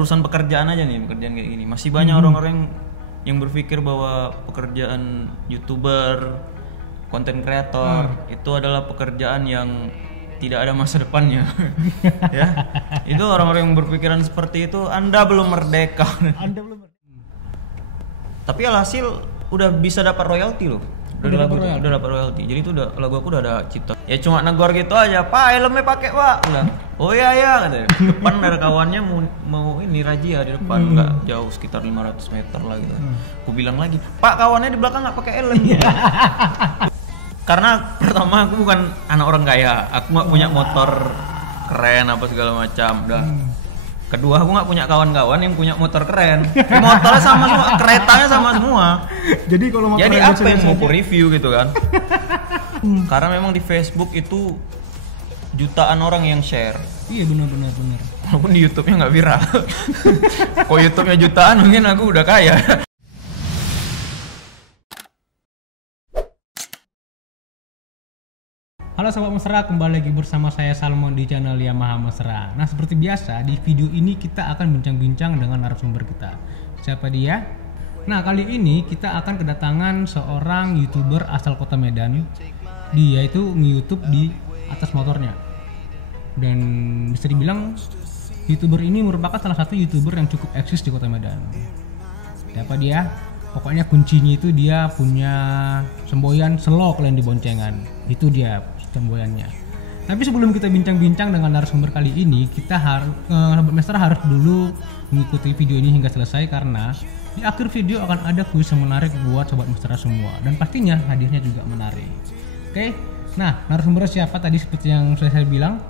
Urusan pekerjaan aja nih, pekerjaan kayak gini masih banyak orang-orang yang berpikir bahwa pekerjaan YouTuber, konten kreator itu adalah pekerjaan yang tidak ada masa depannya. Ya, itu orang-orang yang berpikiran seperti itu, Anda belum merdeka. Tapi alhasil udah bisa dapat royalti loh. Udah dapat royalti. Jadi itu udah lagu aku udah ada cipta. Ya cuma negor gitu aja, Pak helmnya pakai Pak. Udah. Oh iya ya katanya. Depan ada kawannya mau ini razia di depan, nggak jauh sekitar 500 meter lah gitu. Aku bilang lagi, Pak kawannya di belakang nggak pakai helm. Karena pertama aku bukan anak orang kaya, aku nggak punya motor keren apa segala macam. Udah. Kedua aku nggak punya kawan-kawan yang punya motor keren. Motornya sama semua, keretanya sama semua. Jadi kalau jadi apa yang mau aku review gitu kan? Karena memang di Facebook itu jutaan orang yang share. Iya benar. Walaupun di YouTube-nya nggak viral. Kalau YouTube-nya jutaan mungkin aku udah kaya. Halo Sobat Mesra, kembali lagi bersama saya Salmon di channel Yamaha Mesra. Nah seperti biasa di video ini kita akan bincang-bincang dengan narasumber kita. Siapa dia? Nah kali ini kita akan kedatangan seorang YouTuber asal kota Medan. Dia itu nge-YouTube di atas motornya. Dan bisa dibilang YouTuber ini merupakan salah satu YouTuber yang cukup eksis di kota Medan. Siapa dia? Pokoknya kuncinya itu dia punya semboyan Selo kalian di boncengan. Itu dia semboyannya. Tapi sebelum kita bincang-bincang dengan narasumber kali ini, kita harus Sobat Mesra harus dulu mengikuti video ini hingga selesai karena di akhir video akan ada kuis yang menarik buat Sobat Mesra semua dan pastinya hadiahnya juga menarik. Oke. Nah, narasumber siapa tadi seperti yang sudah saya bilang?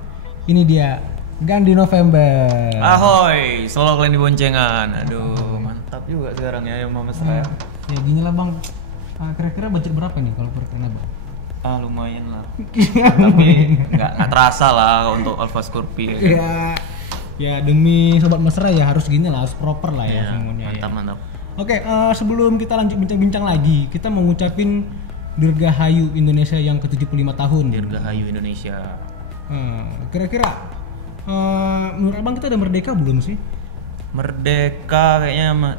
Ini dia Gandhi November. Ahoy, Selo kalian di boncengan. Aduh, mantap juga sekarang ya Yamaha Mesra. Ya gini lah Bang. Kira-kira budget berapa nih kalau per kena Bang? Lumayan lah. Tapi nggak terasa lah untuk Alfa Scorpio. Ya demi Sobat Mesra ya harus gini lah, harus proper lah ya semuanya. Mantap. Oke, sebelum kita lanjut bincang-bincang lagi, kita mau ngucapin Dirgahayu Indonesia yang ke-75 tahun. Dirgahayu Indonesia. Kira-kira menurut Abang kita udah merdeka belum sih? Merdeka kayaknya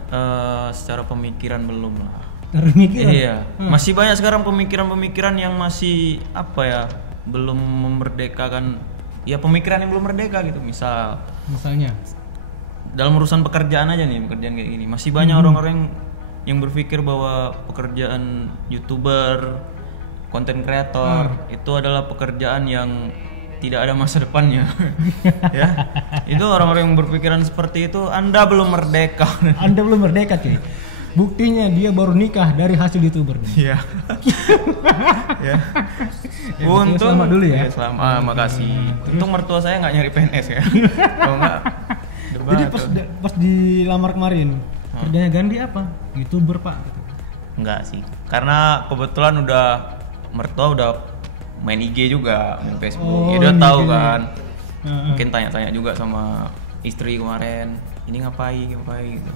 secara pemikiran belum lah. Iya. Masih banyak sekarang pemikiran-pemikiran yang masih apa ya, belum memerdekakan. Ya pemikiran yang belum merdeka gitu. Misalnya dalam urusan pekerjaan aja nih, pekerjaan kayak gini masih banyak orang-orang yang berpikir bahwa pekerjaan YouTuber, konten kreator itu adalah pekerjaan yang tidak ada masa depannya. Ya, itu orang-orang yang berpikiran seperti itu, Anda belum merdeka. Anda belum merdeka cuy. Buktinya dia baru nikah dari hasil YouTuber. Iya. Ya. Untung selamat dulu ya. Selamat, makasih. Untung mertua saya nggak nyari PNS ya. Kalau nggak. Jadi pas dilamar kemarin, kerjanya Gandhi apa? YouTuber Pak. Enggak sih. Karena kebetulan mertua udah main IG juga, main Facebook. Dia udah tahu kan. Mungkin tanya-tanya juga sama istri kemarin. Ini ngapain gitu.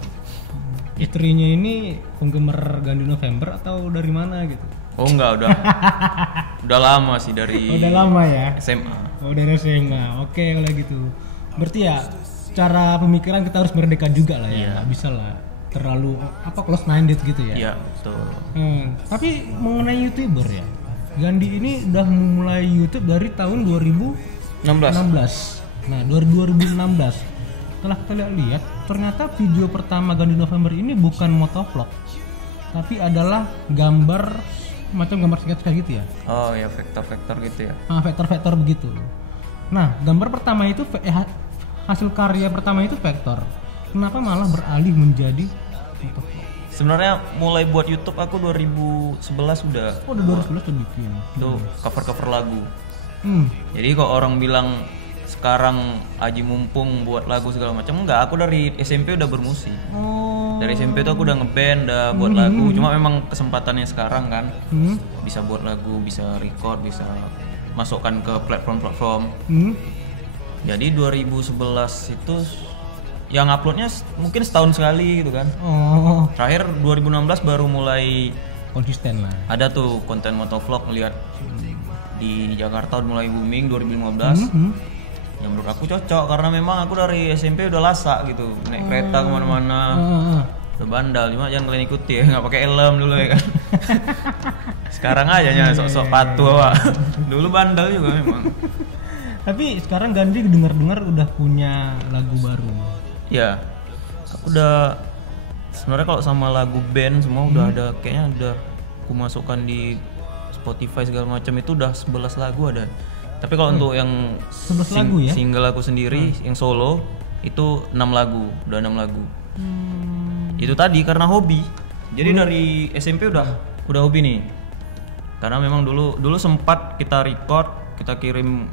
Istrinya ini penggemar Gandhi November atau dari mana gitu? Oh enggak, udah lama sih dari. Udah lama ya? SMA. Oh dari SMA, oke kalau gitu. Berarti ya secara pemikiran kita harus merdeka juga lah ya, nggak bisa lah terlalu close minded gitu ya? Iya betul. Tapi mengenai YouTuber ya, Gandhi ini udah mulai YouTube dari tahun 2016. Nah 2016 setelah kita lihat ternyata video pertama Gandhi November ini bukan motovlog tapi adalah gambar macam gambar sketch kayak gitu ya. Oh ya, vektor-vektor gitu ya. Vektor-vektor begitu. Nah gambar pertama itu hasil karya pertama itu vektor. Kenapa malah beralih menjadi motovlog? Sebenarnya mulai buat YouTube aku 2011 udah. Oh udah 2011 udah bikin. Tuh cover-cover lagu. Jadi kok orang bilang sekarang Aji mumpung buat lagu segala macam, enggak, aku dari SMP udah bermusik. Dari SMP tuh aku udah ngeband, udah buat lagu. Cuma memang kesempatannya sekarang kan bisa buat lagu, bisa record, bisa masukkan ke platform-platform. Jadi 2011 itu yang uploadnya mungkin setahun sekali gitu kan. Terakhir 2016 baru mulai konsisten lah. Ada tuh konten motovlog, ngeliat di Jakarta udah mulai booming 2015. Ya menurut aku cocok karena memang aku dari SMP udah lasak gitu naik kereta kemana-mana. Udah bandal, cuma jangan kalian ikuti ya, nggak pakai helm dulu ya kan. Sekarang aja nya sok-sok patuh Pak. Dulu bandal juga memang. Tapi sekarang Gandhi dengar-dengar udah punya lagu baru. Ya, aku udah sebenarnya kalau sama lagu band semua udah ada, kayaknya udah aku masukkan di Spotify segala macam itu udah 11 lagu ada. Tapi kalau untuk yang 11 lagu ya? single aku sendiri yang solo itu 6 lagu, udah 6 lagu. Itu tadi karena hobi. Jadi dari SMP udah hobi nih. Karena memang dulu sempat kita record, kita kirim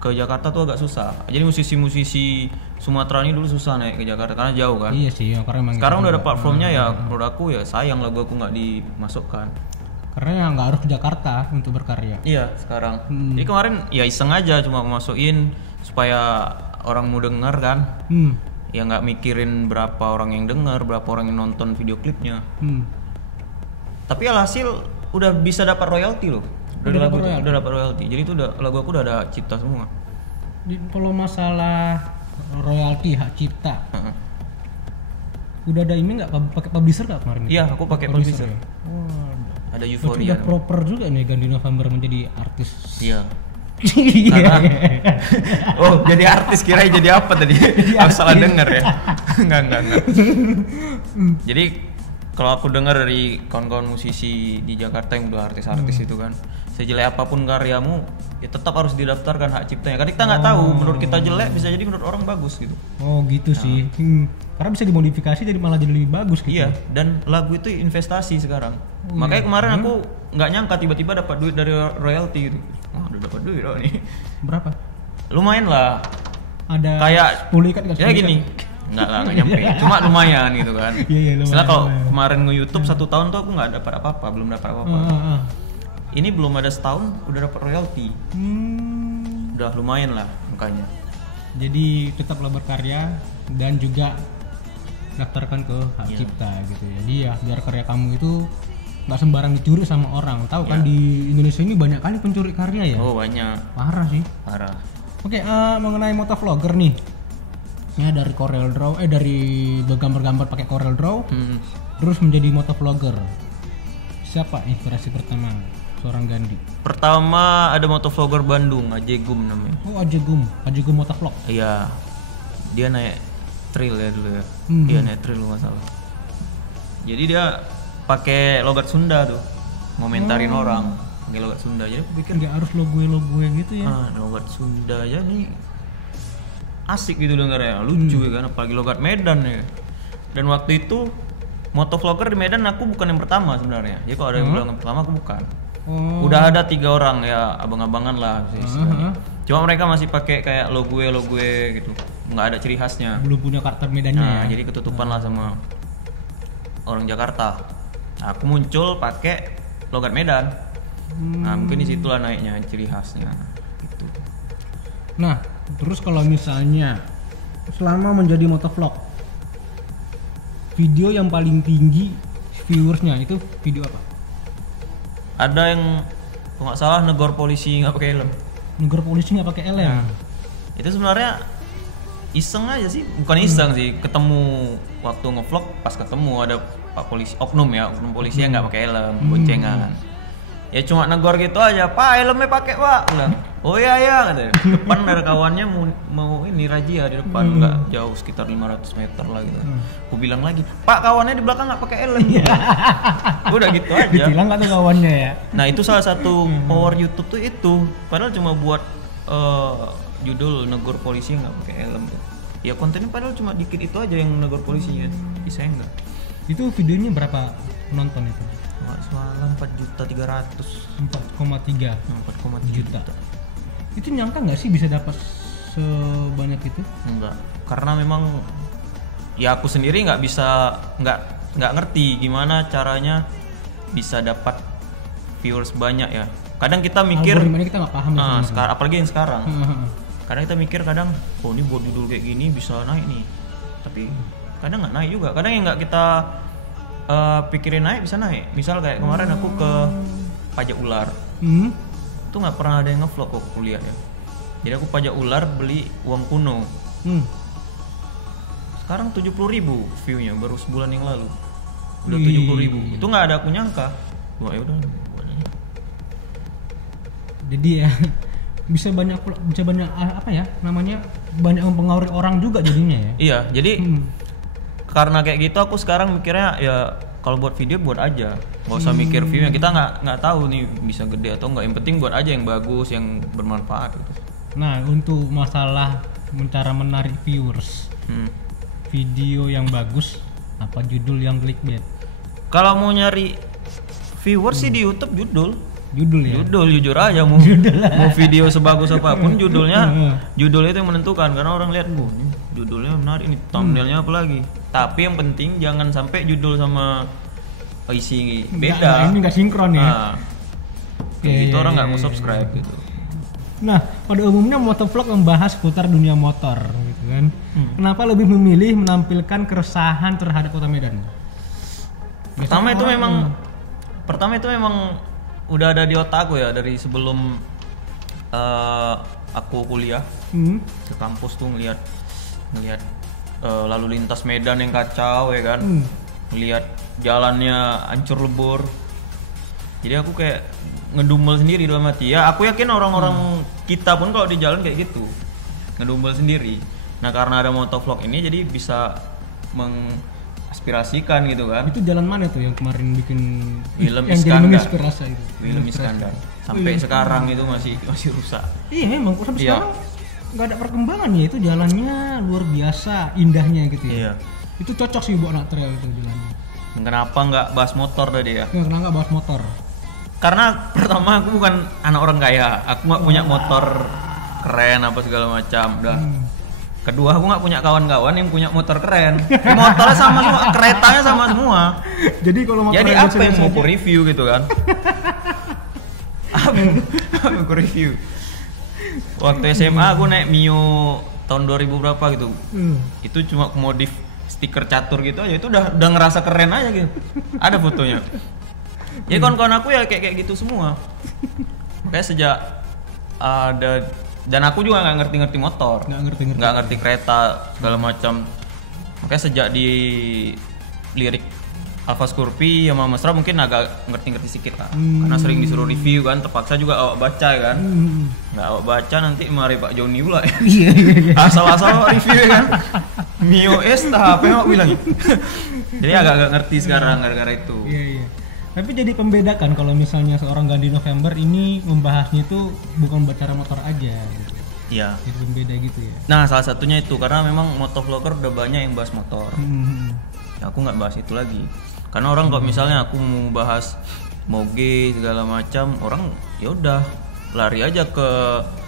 ke Jakarta tuh agak susah. Jadi musisi-musisi Sumatera ini dulu susah naik ke Jakarta karena jauh kan. Iya sih, karena emang sekarang udah ada platformnya ya. Menurut aku ya sayang lagu aku nggak dimasukkan. Karena ya nggak harus ke Jakarta untuk berkarya. Iya sekarang. Jadi kemarin ya iseng aja cuma masukin supaya orang mau denger kan. Ya nggak mikirin berapa orang yang denger, berapa orang yang nonton video klipnya. Tapi alhasil udah bisa dapat royalti loh. Udah dapat royalti. Jadi itu lagu aku udah ada cipta semua. Kalau masalah royalti hak cipta, udah ada ini nggak pakai publisher nggak kemarin? Iya, aku pakai publisher. Ya? Ada Euphoria. Udah proper juga nih Gandhi November menjadi artis. Iya. Oh, jadi artis kirain jadi apa tadi? Aku salah denger ya. Enggak. Jadi kalau aku dengar dari kawan-kawan musisi di Jakarta yang udah artis-artis itu kan, sejelek apapun karyamu, ya tetap harus didaftarkan hak ciptanya. Karena kita nggak tahu, menurut kita jelek bisa jadi menurut orang bagus gitu. Oh gitu sih. Karena bisa dimodifikasi jadi malah jadi lebih bagus gitu. Iya, dan lagu itu investasi sekarang. Makanya kemarin aku nggak nyangka tiba-tiba dapat duit dari royalti gitu. Udah dapat duit loh nih. Berapa? Lumayan lah. Ada kayak 10 ikat nggak? Ya gini. Enggak lah, nggak nyampe. Cuma lumayan gitu kan. Iya, lumayan. Setelah kalau kemarin nge-YouTube 1 tahun tuh aku nggak dapat apa-apa, belum dapat apa-apa. Ini belum ada setahun udah dapat royalti. Udah lumayan lah makanya. Jadi tetaplah berkarya dan juga daftarkan ke hak cipta gitu ya. Jadi ya biar karya kamu itu nggak sembarang dicuri sama orang. Tahu kan di Indonesia ini banyak kali pencuri karya ya. Oh banyak. Parah sih. Parah. Oke, mengenai motovlogger nih. Ya dari Corel Draw, dari bergambar-gambar pakai Corel Draw, terus menjadi motovlogger. Siapa inspirasi pertama seorang Gandhi? Pertama ada motovlogger Bandung, Ajegum namanya. Oh Ajegum motovlog. Iya, dia naik trail ya dulu ya. Dia naik trail nggak salah. Jadi dia pakai logat Sunda tuh, ngomentarin orang pakai logat Sunda. Jadi aku pikir nggak harus logo gitu ya. Logat Sunda aja nih asik gitu dengarnya, lucu ya kan, apalagi logat Medan ya. Dan waktu itu motovlogger di Medan aku bukan yang pertama sebenarnya. Jadi kalau ada yang bilang yang pertama aku bukan. Udah ada 3 orang ya, abang-abangan lah istilahnya. Cuma mereka masih pakai kayak logo gitu, nggak ada ciri khasnya. Belum punya karakter Medannya. Nah, jadi ketutupan lah sama orang Jakarta. Aku muncul pakai logat Medan. Nah, mungkin disitulah naiknya ciri khasnya. Gitu. Nah, terus kalau misalnya selama menjadi motovlog, video yang paling tinggi viewersnya itu video apa? Ada yang kalau nggak salah negor polisi nggak pakai helm. Negor polisi nggak pakai helm. Nah, itu sebenarnya iseng aja sih, bukan iseng sih. Ketemu waktu ngevlog, pas ketemu ada pak polisi, oknum polisi yang nggak pakai helm, boncengan. Ya cuma negor gitu aja, Pak helmnya pakai Pak. Udah. Oh iya katanya. Depan ada kawannya mau ini razia di depan, nggak jauh sekitar 500 meter lah gitu. Aku bilang lagi, Pak kawannya di belakang nggak pakai helm. Udah gitu aja. Ditilang nggak tuh kawannya ya? Nah itu salah satu power YouTube tuh itu. Padahal cuma buat judul negor polisi nggak pakai helm tuh. Ya kontennya padahal cuma dikit itu aja yang negor polisinya. Bisa enggak? Itu videonya berapa penonton itu? Soalnya 4.300.000. 4,3 juta. Itu nyangka nggak sih bisa dapat sebanyak itu? Enggak, karena memang ya aku sendiri nggak ngerti gimana caranya bisa dapat viewers banyak ya. Kadang kita mikir, kita nggak paham apalagi yang sekarang. Kadang kita mikir oh ini buat judul kayak gini bisa naik nih, tapi kadang nggak naik juga. Kadang yang nggak kita pikirin naik bisa naik. Misal kayak kemarin aku ke Pajak Ular, itu nggak pernah ada yang ngevlog kok kuliah ya. Jadi aku pajak ular beli uang kuno. Sekarang 70.000 view-nya baru sebulan yang lalu. Udah 70.000. Itu nggak ada aku nyangka. Wah, ya udah. Jadi ya bisa banyak apa ya namanya, banyak mempengaruhi orang juga jadinya ya. Iya, jadi karena kayak gitu aku sekarang mikirnya ya kalau buat video buat aja, nggak usah mikir view-nya. Kita nggak tahu nih bisa gede atau nggak. Yang penting buat aja yang bagus, yang bermanfaat gitu. Nah, untuk masalah cara menarik viewers, video yang bagus apa judul yang clickbait? Kalau mau nyari viewers sih di YouTube judul ya. Judul jujur aja mau video sebagus apapun judul itu yang menentukan, karena orang lihat ini judulnya menarik, ini thumbnailnya apa lagi. Tapi yang penting jangan sampai judul sama isi beda. Ini nggak sinkron ya. Gitu orang nggak mau subscribe gitu. Nah, pada umumnya motovlog membahas seputar dunia motor gitu kan. Kenapa lebih memilih menampilkan keresahan terhadap kota Medan? Pertama itu memang udah ada di otak aku ya dari sebelum aku kuliah ke kampus tuh ngelihat lalu lintas Medan yang kacau ya kan, ngelihat jalannya hancur lebur. Jadi aku kayak ngedumel sendiri dalam hati. Ya aku yakin orang-orang kita pun kalau di jalan kayak gitu ngedumel sendiri. Nah karena ada motovlog ini jadi bisa mengaspirasikan gitu kan. Itu jalan mana tuh yang kemarin bikin Willem Iskandar sampai sekarang itu masih rusak. Iya memang sampai sekarang nggak ada perkembangan ya, itu jalannya luar biasa indahnya gitu ya. Iya. Itu cocok sih buat anak trail itu jalannya. Kenapa nggak bahas motor tadi ya? Kenapa nggak bahas motor? Karena pertama aku bukan anak orang kaya, aku nggak punya motor keren apa segala macam. Udah. Kedua aku nggak punya kawan-kawan yang punya motor keren. Motornya sama semua, keretanya sama semua. Jadi kalau motor apa yang mau aku review gitu kan? apa aku review? Waktu SMA aku naik Mio tahun 2000 berapa gitu. Itu cuma aku modif stiker catur gitu aja, itu udah ngerasa keren aja gitu. Ada fotonya. Ya kawan-kawan aku ya kayak gitu semua. Kayak sejak ada, dan aku juga nggak ngerti motor, nggak ngerti kereta segala macam. Makanya sejak di lirik Alfa Scorpio sama Mesra mungkin agak ngerti sedikit lah. Karena sering disuruh review kan, terpaksa juga awak baca kan. Nggak awak baca nanti mari Pak Joni pula ya. Asal-asal review kan. Mio S apa yang awak bilang. Jadi agak ngerti sekarang gara-gara itu. Iya. Tapi jadi pembedakan kalau misalnya seorang Gandhi November ini membahasnya itu bukan bicara motor aja gitu. Iya. Jadi pembeda gitu ya. Nah salah satunya itu karena memang motovlogger udah banyak yang bahas motor. Ya, aku nggak bahas itu lagi. Karena orang kalau misalnya aku mau bahas moge segala macam, orang ya udah lari aja ke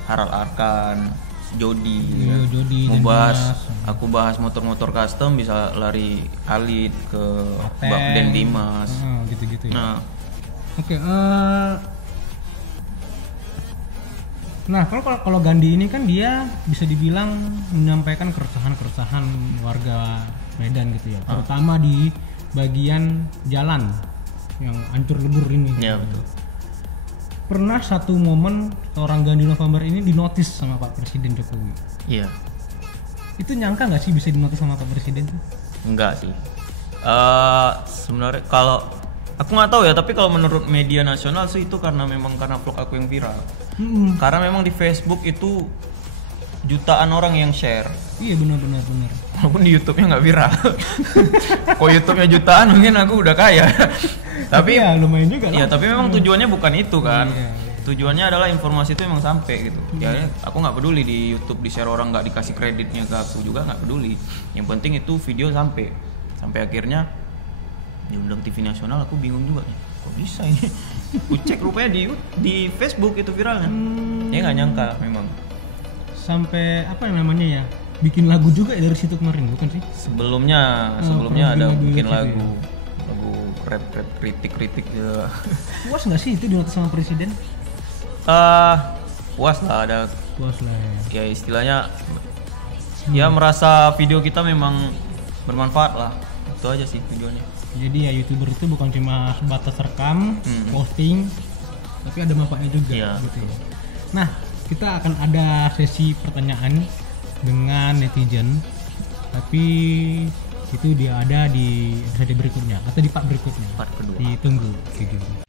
Harald Arkan, Jody. Iya, Jody. Mau bahas, aku bahas motor-motor custom bisa lari Khalid ke Den Dimas. Gitu-gitu ya. Nah, oke. Nah kalau Gandhi ini kan dia bisa dibilang menyampaikan keresahan warga Medan gitu ya, terutama di bagian jalan yang hancur lebur ini. Iya betul. Pernah satu momen seorang Gandhi November ini dinotis sama Pak Presiden Jokowi. Iya. Itu nyangka nggak sih bisa dinotis sama Pak Presiden tuh? Enggak sih. Sebenarnya kalau aku nggak tahu ya, tapi kalau menurut media nasional sih itu karena vlog aku yang viral. Karena memang di Facebook itu jutaan orang yang share. Iya benar. Walaupun di YouTube-nya nggak viral. Kalau YouTube-nya jutaan mungkin aku udah kaya. Tapi ya lumayan juga lah. Iya, tapi memang tujuannya bukan itu kan. Iya. Tujuannya adalah informasi itu memang sampai gitu. Ya aku nggak peduli di YouTube di share orang nggak dikasih kreditnya ke aku juga nggak peduli. Yang penting itu video sampai akhirnya diundang TV nasional. Aku bingung juga nih, kok bisa ini? Aku cek rupanya di Facebook itu viralnya. Ya nggak nyangka memang. Sampai apa namanya ya? Bikin lagu juga dari situ kemarin bukan sih? Sebelumnya ada bikin lagu rap kritik gitu. Puas nggak sih itu dinotis sama presiden? Puas lah ya. Ya istilahnya ya merasa video kita memang bermanfaat lah, itu aja sih videonya. Jadi ya YouTuber itu bukan cuma sebatas rekam, posting, tapi ada manfaatnya juga. Iya. Gitu ya. Nah kita akan ada sesi pertanyaan dengan netizen, tapi itu dia ada di episode berikutnya atau di part berikutnya. Part kedua. Ditunggu video.